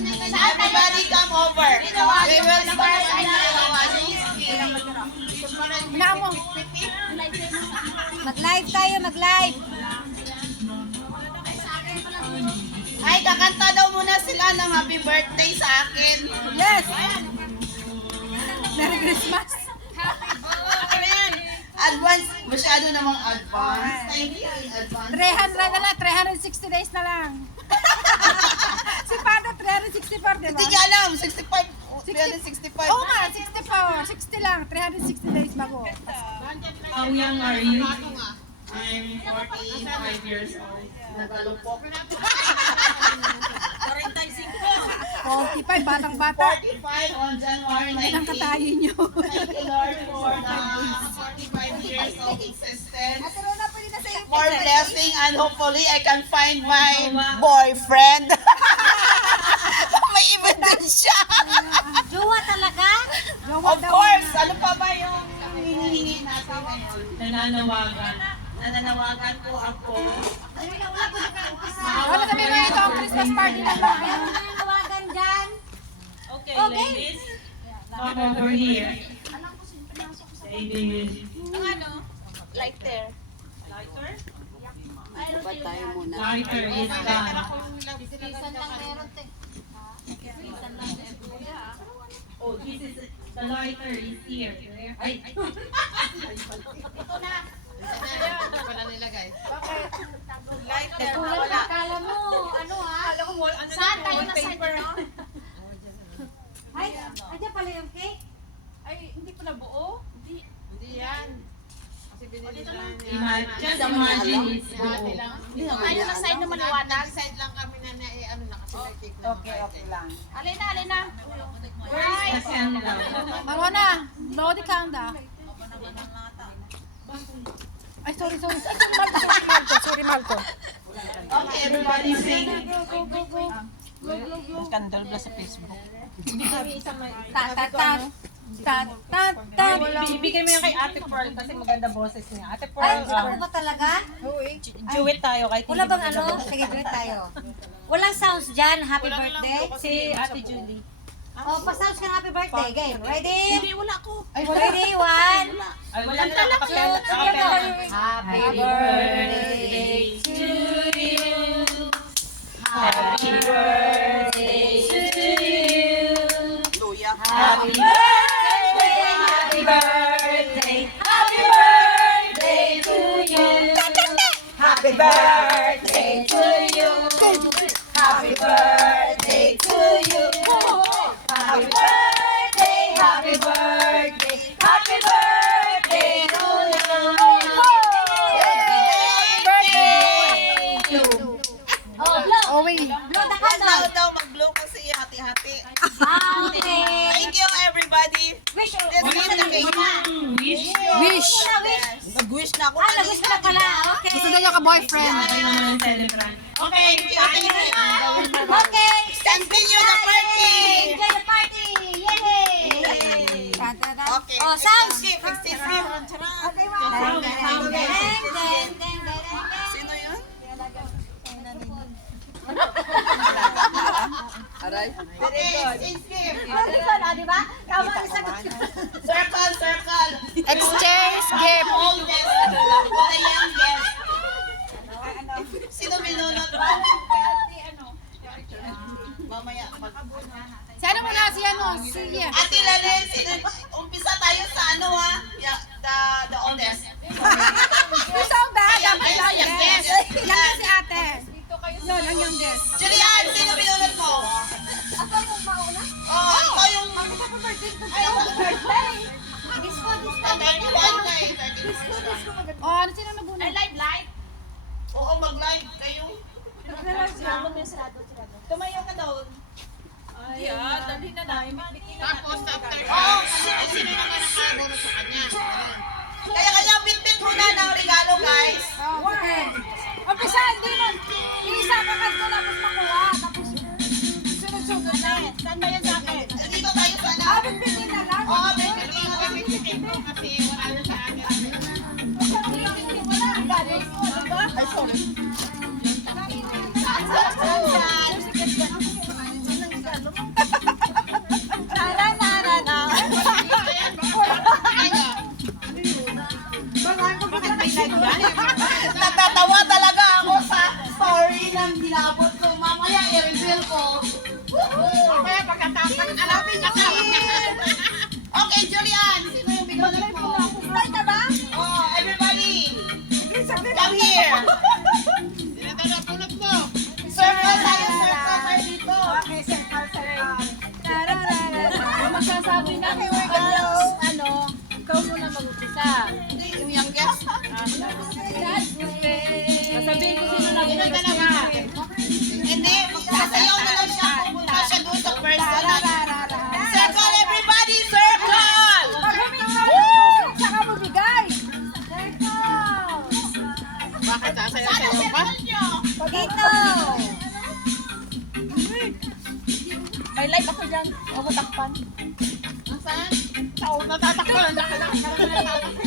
Everybody come over. We will start Mag-live tayo, mag-live. Ay, kakanta daw muna sila ng happy birthday sa akin. Yes! Merry Christmas! Advance, masyado namang advance. Thank you in advance. 300 na lang, 360 days na lang. Si Father, 364, di ba? Hindi niya alam, 65, 365. Oo nga, 64, 60 lang, 360 days bago. How young are you? I'm 45 years old. Nagalupok. 45, batang-bata. 45 on January Hindi lang 19. katayin nyo. Thank you, Lord, for the 45 years of existence. For blessing and hopefully I can find my boyfriend. May ebidensya. Jowa talaga? Of course, ano pa ba yung hinihingi natin ngayon? Nananawagan. Nananawagan po ako. Wala kami na ito ang Christmas party na lang. Nananawagan dyan. Okay, ladies. Come over here. David. Lighter. Lighter? Ba't tayo muna? Lighter is done. Bisan lang meron, te. Bisan lang. Oh, this is, the lighter is here. Ay, Ito na. Lighter. Kulang ka, kala mo. Ano ha? Saan tayo na side no? Ay, andyan pala yung cake. just imagine it's buo. Ano na side na maliwanag? Okay, okay lang. Alin na, alin na. Where's the candle? Bago na, blow the candle. Ay, sorry. Sorry, Marco. Okay, everybody sing. Bibigay mo yan kay Ate Pearl kasi maganda boses niya. Ate Ay, Pearl, ako ba talaga? duet tayo kahit Wala bang ano? Sige, do it tayo. Walang sounds dyan. Happy birthday. si Ate Julie. Oh, pa-sounds ka ng happy birthday. Game. Ready? Hindi, wala ko. Ready? One. Ay, wala na nakapela. Happy birthday to you. Happy birthday to you. Luya. Happy birthday, happy birthday, happy birthday to you. Happy birthday to you. Happy birthday to you. Happy birthday, happy birthday, happy birthday to you. Oh, blow. Oh, wait. Blow the Daw candle. daw mag-blow kasi hati-hati. Okay. Thank you, everybody. Wish. Let's eat the cake. Wish. Wish. Nag-wish na ako. Ah, nag-wish ka na pala. Okay. Gusto daw niya ka-boyfriend. Ay naman ang celebrant. Okay, Okay. continue the party. Enjoy the party. Yay! Okay. Oh, sounds. Skip, skip. Okay, wow. Deng, deng, deng. Sino yun? Okay, skip. Oh, ikaw na, di ba? Tama ang sagot. Circle, circle. Exchange From gift. the oldest to the youngest. Sino binunot ba? Mamaya. Si ano muna, si ano, si Ate Lalen, umpisa tayo sa ano ha? The oldest. Gusto ang dahil. Ay, youngest. Yan si ate. Yun, ang youngest. Julian, sino binunot mo? Ako yung mauna. Oh, ikaw yung... Ay, happy birthday. Disco, disco. 31 ka eh. 31 Oh, ano sino naguna? Live. Oo, mag-live kayo. Tumayo ka doon. Tapos, after... Oo, kasi sino naman nakaguro sa kanya. Kaya bit-bit muna ng regalo, guys. Umpisa, hindi man. Isa ka kasi tapos makuha. Tapos sunod-sunod na. Saan ba yan sa akin? Dito tayo sa ano. Bit-bitin na lang. Oo, bit-bitin na lang. Kasi wala na sa akin. Ay, sorry. Hindi, yung youngest. Sasabihin ko sino na Ganun ka naman. Hindi, magsasayaw na lang siya. Pupunta siya doon sa personal. Circle, everybody, circle! Pag huminga mo, saka mo bigay. Bakit sasayaw-sayaw ka? Dito. May live ako dyan. Ako takpan. Nasaan? Oo, natatakpan.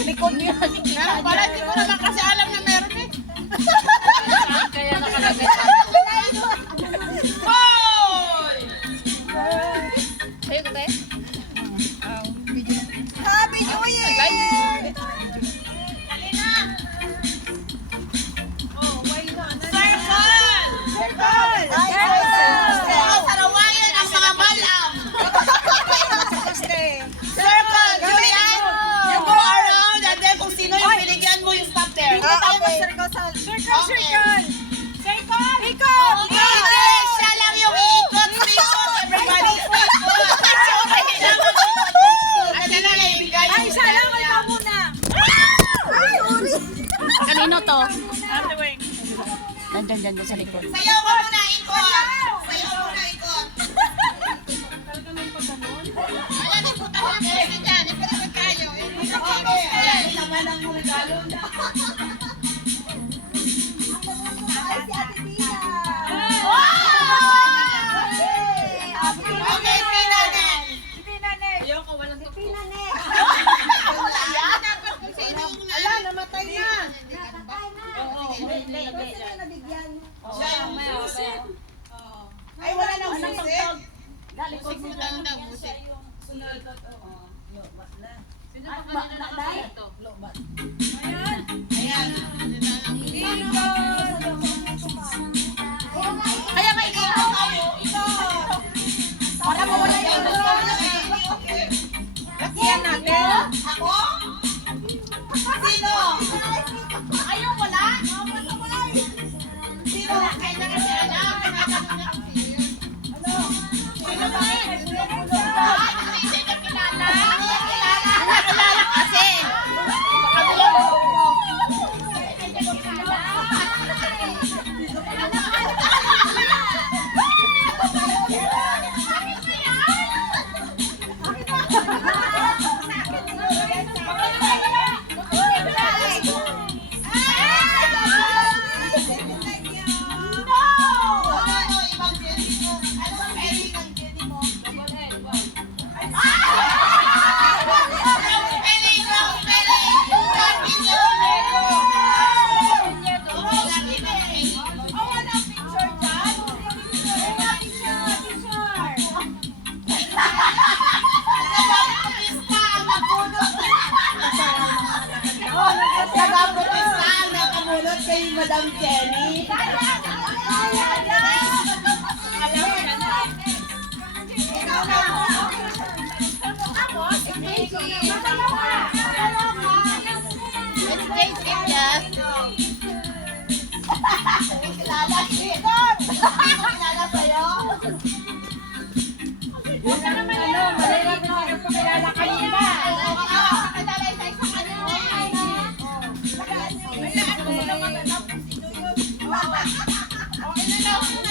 Likod niya. Meron pala, hindi ko naman kasi alam na meron eh. Kaya nakalagay. Hoy! Sa'yo ko tayo? Happy New Year! Circle! Mga sarawayan ang mga malam. Circle, Julian! You go around and then kung sino yung binigyan mo, you stop there. Circle. Circle! Ikot! Hindi! Siya lang yung ikot! Everybody! Kasi na lang ibigay. Ay, isa lang, ikaw muna. Ay, uri. Kanino to? Sayaw ka muna, ikot! Sayaw muna, ikot! Ayan, ikutan mo kasi dyan. Ikutan kayo. Ayan, naman ang regalo. Ay, si Ate Tina. Okay, pinanin. Ayoko, walang to. Ala, namatay na. Siya yung Ay, wala nang musik. Musik lang daw, musik. Ayan. Kaya may ikaw tayo. Para mawala yung okay. Lakihan natin. Ako? Sino? Ayaw mo na? Sino? Kailangan si alam. Sino ba? Hindi ka kilala. Kilala kasi. Kabilang mo. Kay Madam Jenny. Ikaw na. It's basic, yes. Kilala siya. Kilala sa'yo. Malirap na yung pagkilala kanina. Kilala isa kanina. Okay na lang.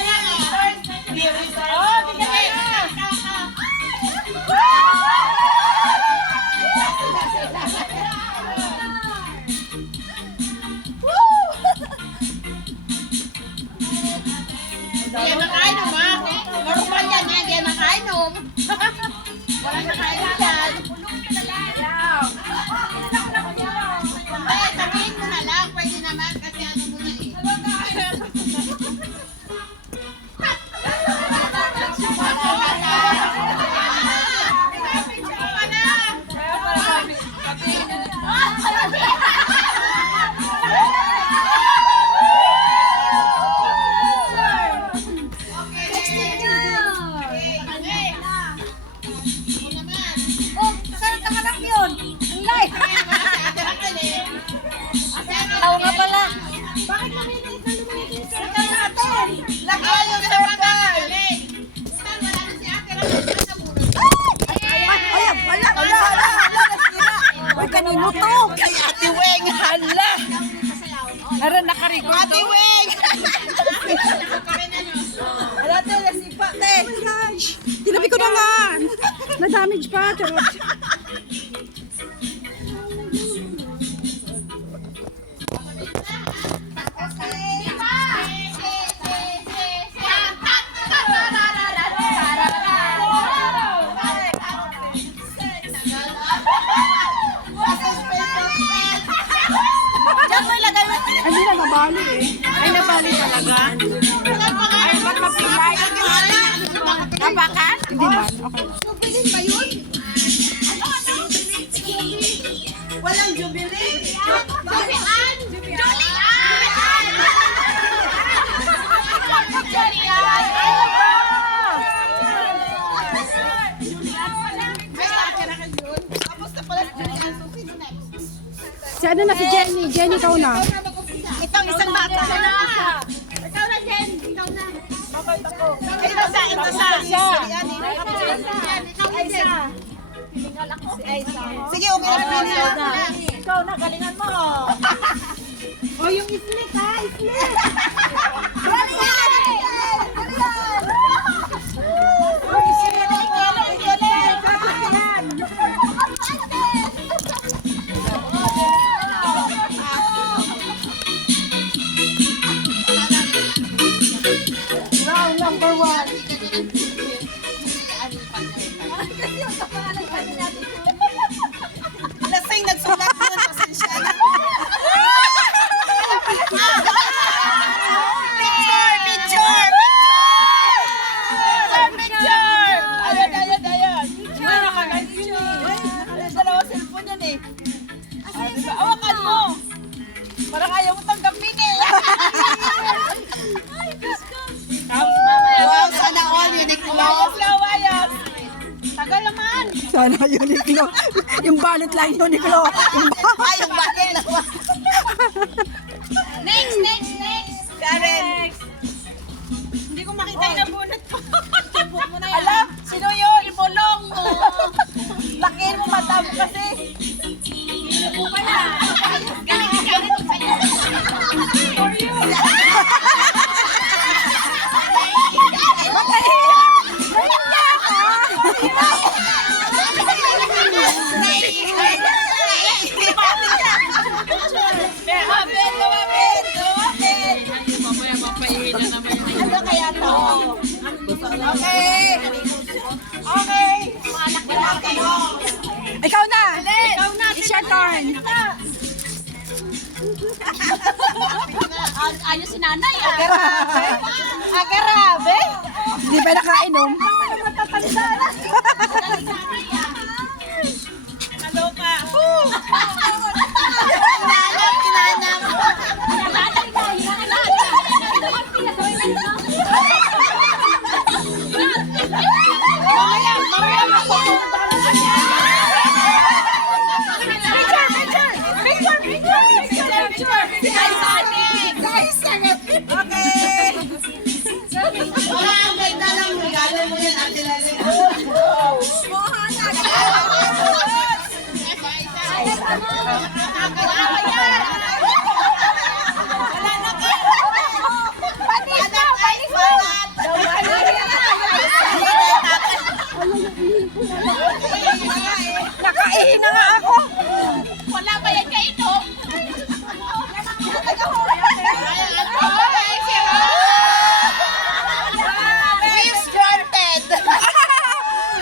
Ate Weng. Hala. Aran, nakarecord. Ate Weng. Ala, te, nasipa, te. Oh my gosh. Tinabi ko na nga. Na-damage pa, charot. Hindi na nabali eh. Ay, nabali talaga. Ay, ba't mapilay? Nabakan? Hindi man. Okay. Walang jubilee. Si ano na si Jenny? Jenny, ikaw na. Itong isang bata. Ikaw na, Jen. Ikaw na. Ito sa. Sige, okay na po nila. Ikaw na, galingan mo. O, yung islit ha, islit. Round number 1. Lasing nagsulat yun. Pasensya na. Picture! Ayan. Dalawa cellphone yan eh. Diba? Awakan mo. Parang ayaw mo tanggapin eh. Wow, sana all Uniqlo. Wayas. Tagal naman. Sana Uniqlo. Yung balot lang Uniqlo. Ay, yung bakit naman. Next. Karen. Hindi ko makita yung nabunot ko. Alam, sino yun? Ibulong mo. Lakihin mo matab kasi. Ano kaya to? Okay. Ikaw na. It's your turn. Ayos si nanay ah. Agarabe. Hindi pa nakainom. Kaloka. Okay. Wala ang ganda ng regalo mo yan, Ate Lali. Nakaihi na nga ako. Wala ba yan kayo ito? Wish granted.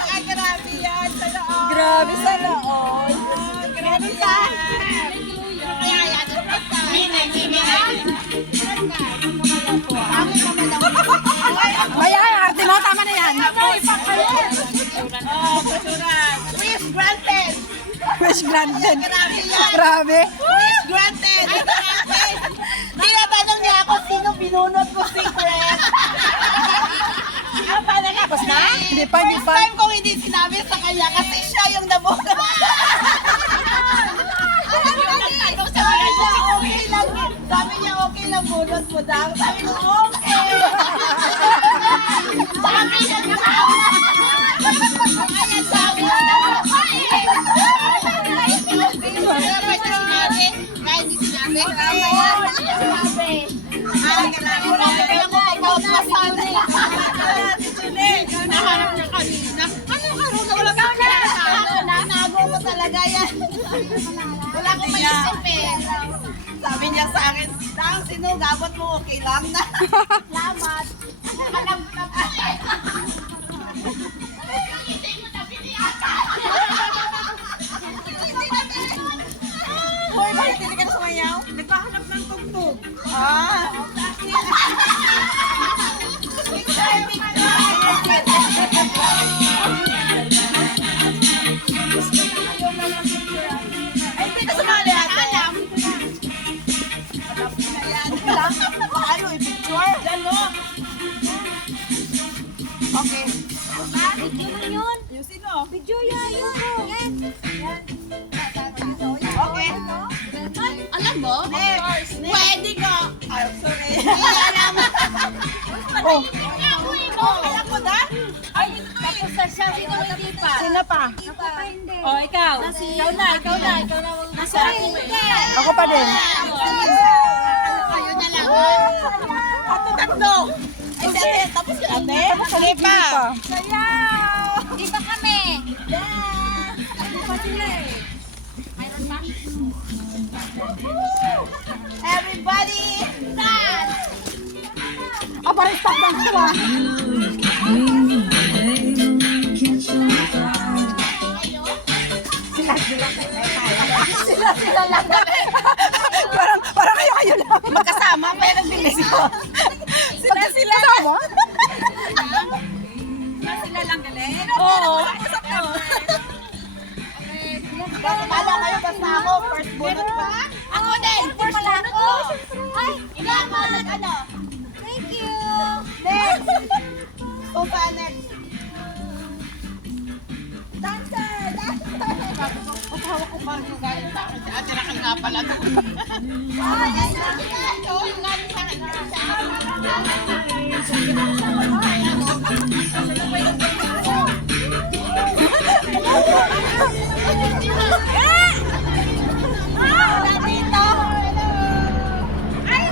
Ay, grabe yan. Sana all. Grabe sana all. Grabe yan. Kaya yan. Maya kayo, arte mo. Tama na yan. Oh, pasuran. Wish granted. Wish granted. Grabe yan. Grabe. Wish granted. Grabe. Tinatanong niya ako sino binunot ko secret. Paano na? Tapos na? Hindi pa, hindi First pa. time ko hindi sinabi sa kanya kasi siya yung nabunot. Sabi niya okay lang bunot mo daw. Sabi ko okay. Sabi niya Ayan sabi niya. Nahanap niya kanina. Ano ka rin? Wala ka Nanago ko talaga yan. Wala akong maisip eh. Sabi niya sa akin, Dang, sinugabot mo, okay lang na. Salamat. Alam ko na. Hoy, bakit hindi ka na sumayaw? Nagpahanap ng tugtog. Ah. Ay, hindi ka sumali ate. Ano, i-picture? Gano'n. Okay. Video mo yun. Yung sino? Video yan. Yan. Okay. Alam mo? Next. Pwede ka. Ay, sorry. Oh. Alam mo na? Tapos sa siya, sino hindi pa? Sino pa? Hindi. Oh, ikaw. Ikaw na. Nasa hindi. Ako pa din. Kayo na lang. Ato tatlo. Ay, si ate, tapos si ate. Sige pa. Sayaw! Di ba kami? Ano pa sila eh? Mayroon pa? Everybody, Dance! ah, parang stop lang ito ah. Sila lang kami. Parang kayo lang. Magkasama, may nagbilis ko. Sila. Kasama? Sila lang galing. Oo. Pala kayo, basta ako, first bunot pa. Ako din! First bunot ko! Ay! Ilaman! Ano? Thank you! Next. So, pa next. Dancer! Hawak ko pa yung galing sa akin. Ate, nakal nga pala ito. Ay! Ay! Ito! Yung galing sa akin. Wala dito! Ay!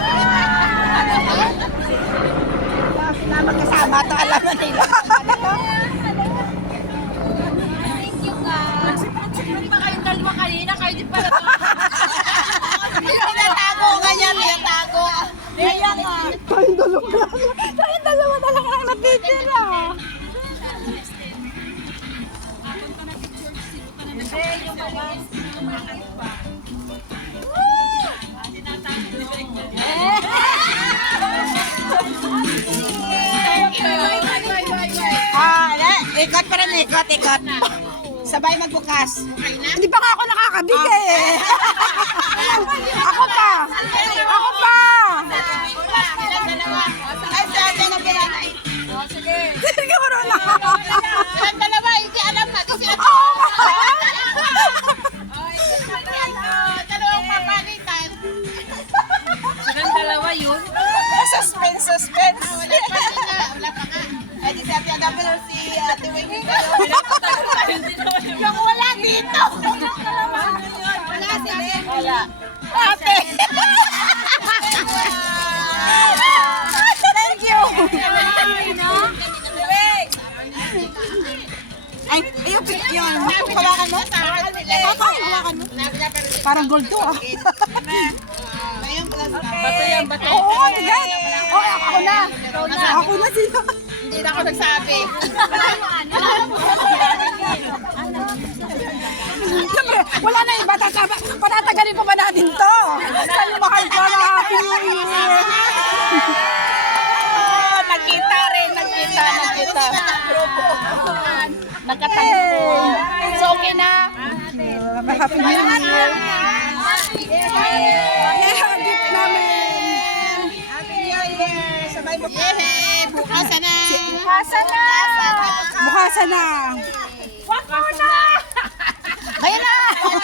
Sila magkasama, ito alam na nila. Thank you, guys. Hindi ba kayong dalawa kanina? Kayo di pala to. Tinatago nga niya, tinatago. Kaya nga. Tayong dalawa na lang ang natitira. Ikot pa rin, ikot. Sabay magbukas. Hindi pa nga ako nakakabigay eh. Ako pa. Ay, sa atin na pinanay. Sige. Hindi ka marunong. Ang dalawa, hindi alam natin sila. Dalawang papalitan. Silang dalawa yun. Suspense. Wala pa nga. Ay, di si Ate Adapter, si Ate Wing kayo. Yung wala dito. Wala sila. Wala. Ate! Thank you! Ay, yung pick yun. Hawakan mo? Hawakan mo? Parang gold to ah. Ngayon plus na. Bato yan, bato. Oo, yan. Oh, ako na. Ako na sila. Hindi na ako nagsabi. Siyempre, wala na iba. Patatagalin pa ba natin to? Sa'yo mahal ko na happy new year. Nakita rin, nakita. Nagkatango. So, okay na. Happy new year. Yeah, gift namin. Happy new year. Sabay mo pa. Bukasan na. Bukasan na. Kaya na!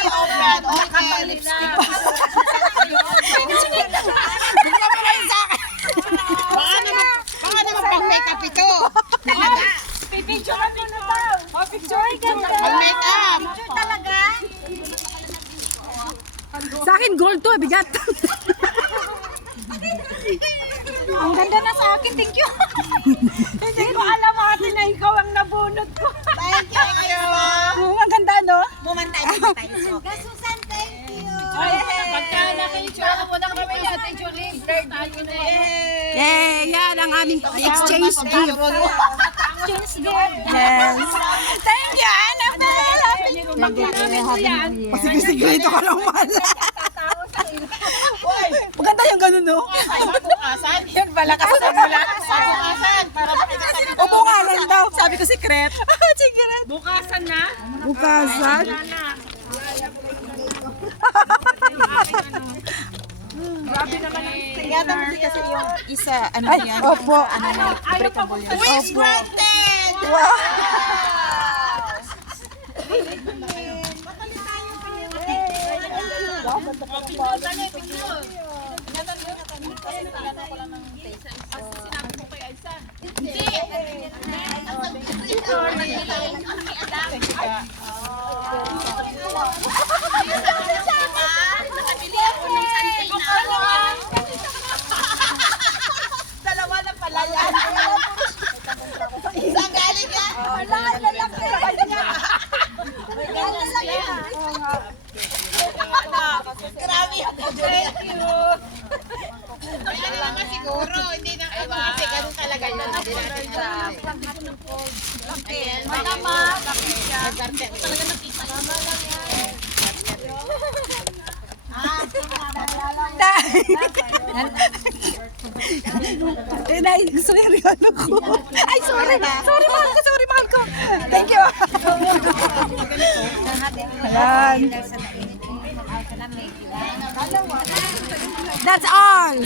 Open. Lipstick pa. Bigyan mo na yun sa akin. Baka naman pang-makeup ito. Pipicturean mo na daw. Oh, picture ka na. Pang-makeup. Sa akin, gold to, bigat. Ang ganda na sa akin, thank you. Hindi ko alam ate na ikaw ang nabunot ko. Thank you. Ang ganda, no? Bumantay. Susan, thank you. Pagka nakita ko na kami natin, Julie, tayo na eh. Yay! Yan ang aming exchange gift. Yes. Thank you, Annabelle. Pasigil-sigilito ka lang pala. Maganda yung ganun, no? Bukasan. Yun pala kasi mula. Bukasan. Para makita sa video. Upo nga lang daw. Sabi ko secret. Secret. Bukasan na. Bukasan. Grabe naman ang Tingnan mo kasi yung isa, ano Ay, yan? opo. Wish granted! Dalawa na pala yan. Saan galing yan? Grabe yung Julia. Kaya naman siguro, hindi na kasi ganun talaga yun. Hindi natin Gusto yung regalo ko. Ay, sorry. Sorry, mahal ko. Thank you. Ayan. That's all.